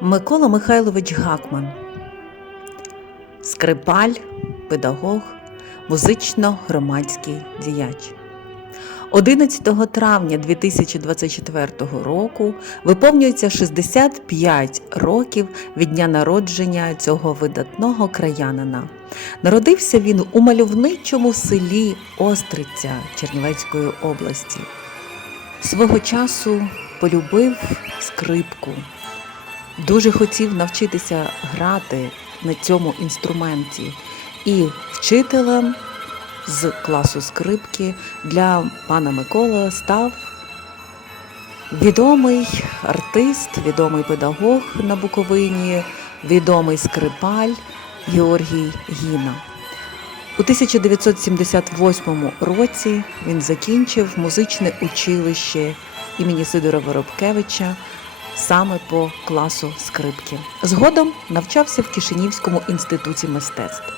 Микола Михайлович Гакман, скрипаль, педагог, музично-громадський діяч. 11 травня 2024 року виповнюється 65 років від дня народження цього видатного краянина. Народився він у мальовничому селі Остриця Чернівецької області. Свого часу полюбив скрипку. Дуже хотів навчитися грати на цьому інструменті і вчителем з класу скрипки для пана Миколи став відомий артист, відомий педагог на Буковині, відомий скрипаль Георгій Гіна. У 1978 році він закінчив музичне училище імені Сидора Воробкевича саме по класу скрипки. Згодом навчався в Кишинівському інституті мистецтв.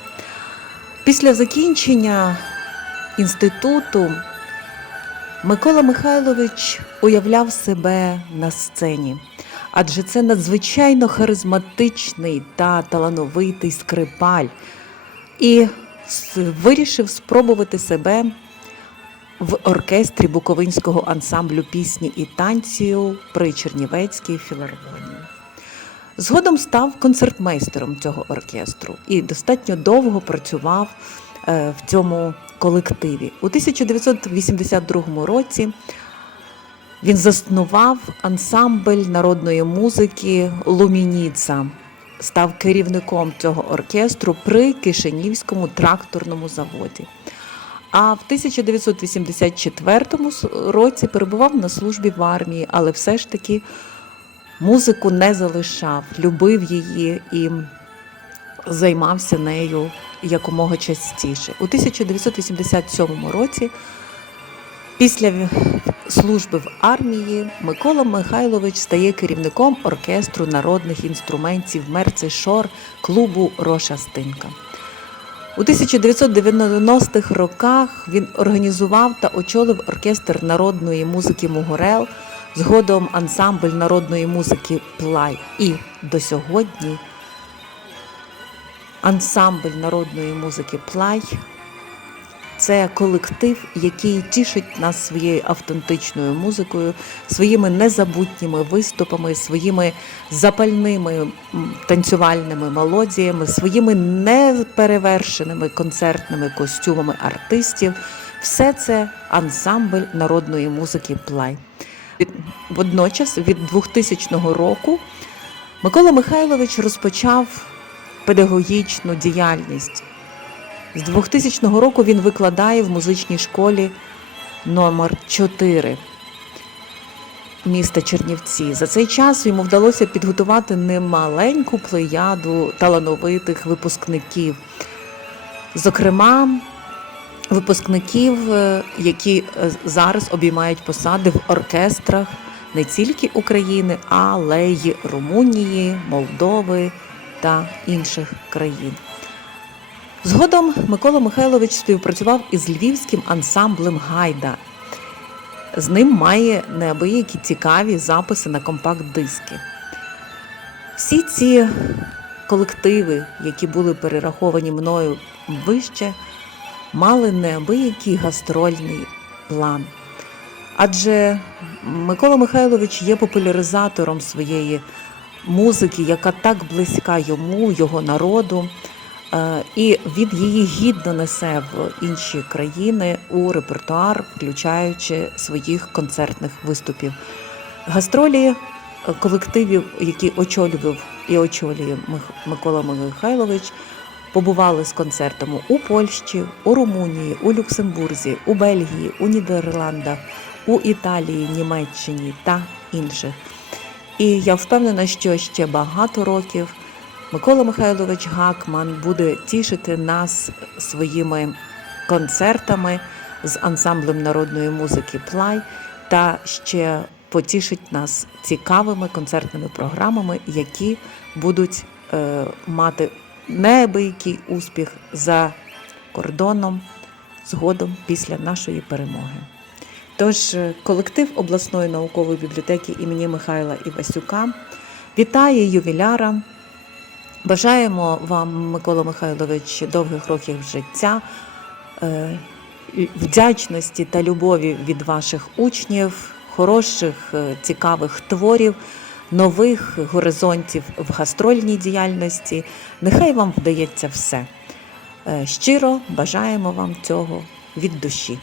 Після закінчення інституту Микола Михайлович уявляв себе на сцені, адже це надзвичайно харизматичний та талановитий скрипаль, і вирішив спробувати себе в оркестрі Буковинського ансамблю пісні і танцю при Чернівецькій філармонії. Згодом став концертмейстером цього оркестру і достатньо довго працював е, в цьому колективі. У 1982 році він заснував ансамбль народної музики Лумініца, став керівником цього оркестру при Кишинівському тракторному заводі. А в 1984 році перебував на службі в армії, але все ж таки музику не залишав, любив її і займався нею якомога частіше. У 1987 році, після служби в армії, Микола Михайлович стає керівником оркестру народних інструментів Мерцешор клубу Роша Стинка. У 1990-х роках він організував та очолив оркестр народної музики Мугурел, згодом ансамбль народної музики Плай. І до сьогодні ансамбль народної музики Плай це колектив, який тішить нас своєю автентичною музикою, своїми незабутніми виступами, своїми запальними танцювальними мелодіями, своїми неперевершеними концертними костюмами артистів. Все це ансамбль народної музики Плай. Водночас, від 2000 року, Микола Михайлович розпочав педагогічну діяльність. З 2000 року він викладає в музичній школі номер 4 міста Чернівці. За цей час йому вдалося підготувати немаленьку плеяду талановитих випускників. Зокрема, випускників, е, які е, зараз обіймають посади в оркестрах не тільки України, але й Румунії, Молдови та інших країн. Згодом Микола Михайлович співпрацював із львівським ансамблем Гайда. З ним має неабиякі цікаві записи на компакт-диски. Всі ці колективи, які були перераховані мною вище, мали неабиякий гастрольний план. Адже Микола Михайлович є популяризатором своєї музики, яка так близька йому, його народу. І він її гідно несе в інші країни у репертуар, включаючи своїх концертних виступів. Гастролі колективів, які очолював і очолює Микола Михайлович, побували з концертами у Польщі, у Румунії, у Люксембурзі, у Бельгії, у Нідерландах, у Італії, Німеччині та інших. І я впевнена, що ще багато років. Микола Михайлович Гакман буде тішити нас своїми концертами з ансамблем народної музики Плай та ще потішить нас цікавими концертними програмами, які будуть е, мати неабиякий успіх за кордоном згодом після нашої перемоги. Тож колектив обласної наукової бібліотеки імені Михайла Івасюка Вітає ювіляра. Бажаємо вам, Микола Михайлович, довгих років життя, е, вдячності та любові від ваших учнів, хороших, е, цікавих творів, нових горизонтів в гастрольній діяльності. Нехай вам вдається все. Е, Щиро бажаємо вам цього від душі.